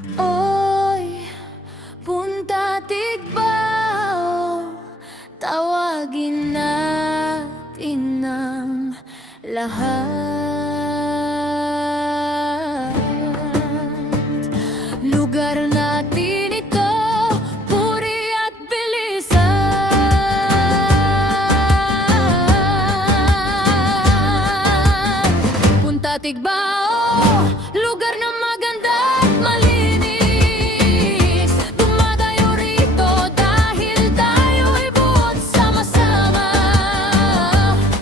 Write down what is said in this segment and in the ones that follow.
Oy, Punta Tigbao, tawagin natin ng lahat. Lugar natin ito, puri at bilisan. Punta Tigbao, lugar na maganda at malinis. Dumadayo rito dahil tayo'y buot sama-sama.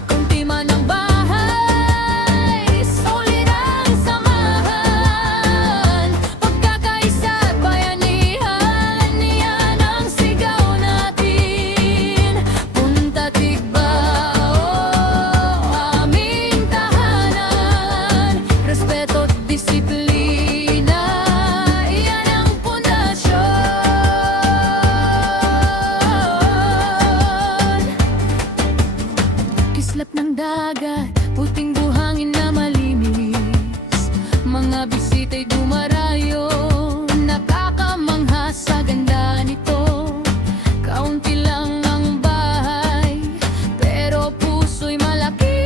Kunti man ang bahay, solid ang samahan. Pagkakaisa at bayanihan, yan ang sigaw natin. Punta Tigbao, aming tahanan. Respeto at disiplina, yan ang pundasyon. Kislap ng dagat, puting buhangin na malinis. Mga bisita'y dumarayo, nakakamangha sa ganda nito. Kaunti lang ang bahay, pero puso'y malaki.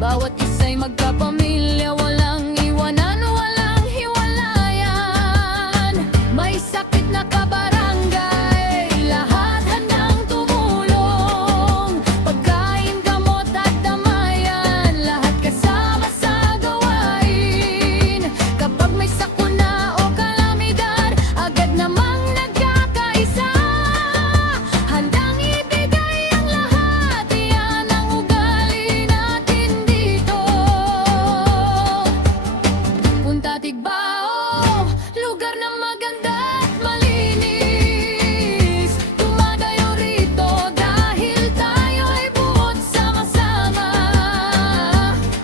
Bawat isa'y magkapamilya, walang iwanan, walang hiwalayan. May sakit na kabarangay, lahat handang tumulong. Pagkain, gamot at damayan, lahat kasama sa gawain. Kapag may sakuna o kalamidad, agad namang nagkakaisa. Handang ibigay ang lahat, yan ang ugali natin dito. Punta Tigbao, lugar na maganda at malinis. Dumadayo rito dahil tayo'y buot sama-sama.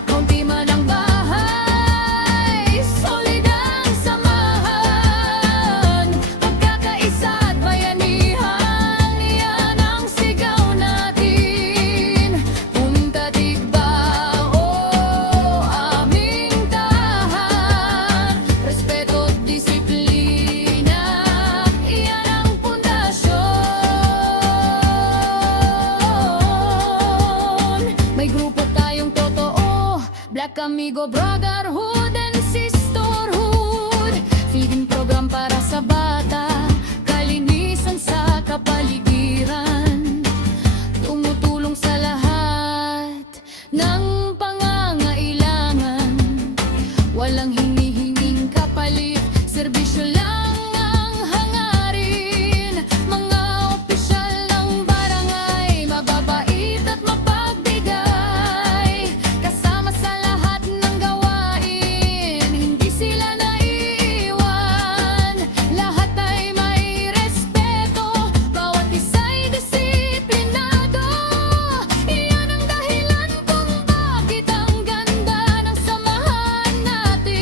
Kaunti man ang bahay, solid ang samahan. Pagkakaisa at bayanihan, yan ang sigaw natin. Punta Tigbao, aming tahanan. Respeto at disiplina, yan ang pundasyon. May grupo tayong totoo, Black Amigo Brotherhood and Sisterhood. Feeding program para sa bata, kalinisan sa kapaligiran. Tumutulong sa lahat ng pangangailangan. Walang hinihinging kapalit, serbisyo lang ang hangarin. Mga opisyal ng barangay, mababait at mapagbigay. Kasama sa lahat ng gawain, hindi sila naiiwan. Lahat ay may respeto, bawat isa'y disiplinado. Iyan ang dahilan kung bakit ang ganda ng samahan natin.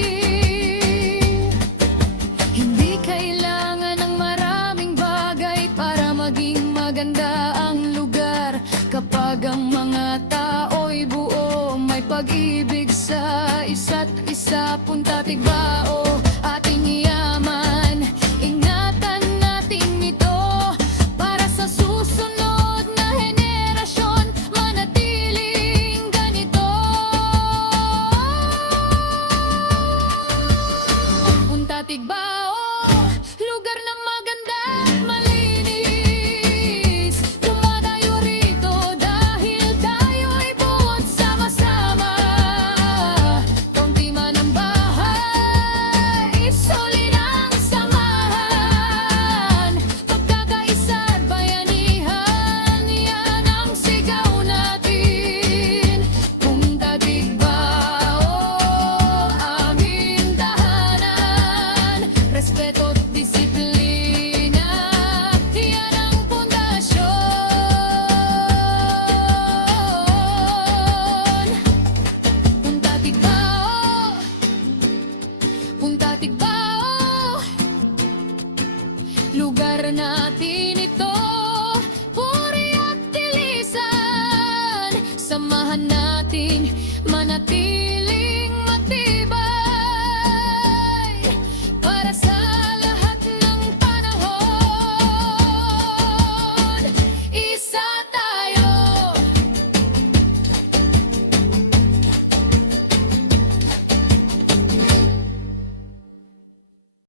Hindi kailangan ng maraming bagay para maging maganda ang lugar. Kapag ang mga tao'y buo, may pag-ibig sa isa't isa. Punta Tigbao, ating yaman, ingatan natin ito. Para sa susunod na henerasyon, manatiling ganito. Punta Tigbao, lugar na maganda at malinis. Dumadayo rito dahil tayo'y buot sama-sama. Kaunti man ang bahay, solid ang samahan. Pagkakaisa at bayanihan, yan ang sigaw natin. Punta Tigbao, aming tahanan. Respeto at disiplina, yan ang pundasyon. Punta Tigbao, Punta Tigbao, lugar natin ito, puri at tilisan. Samahan natin manatili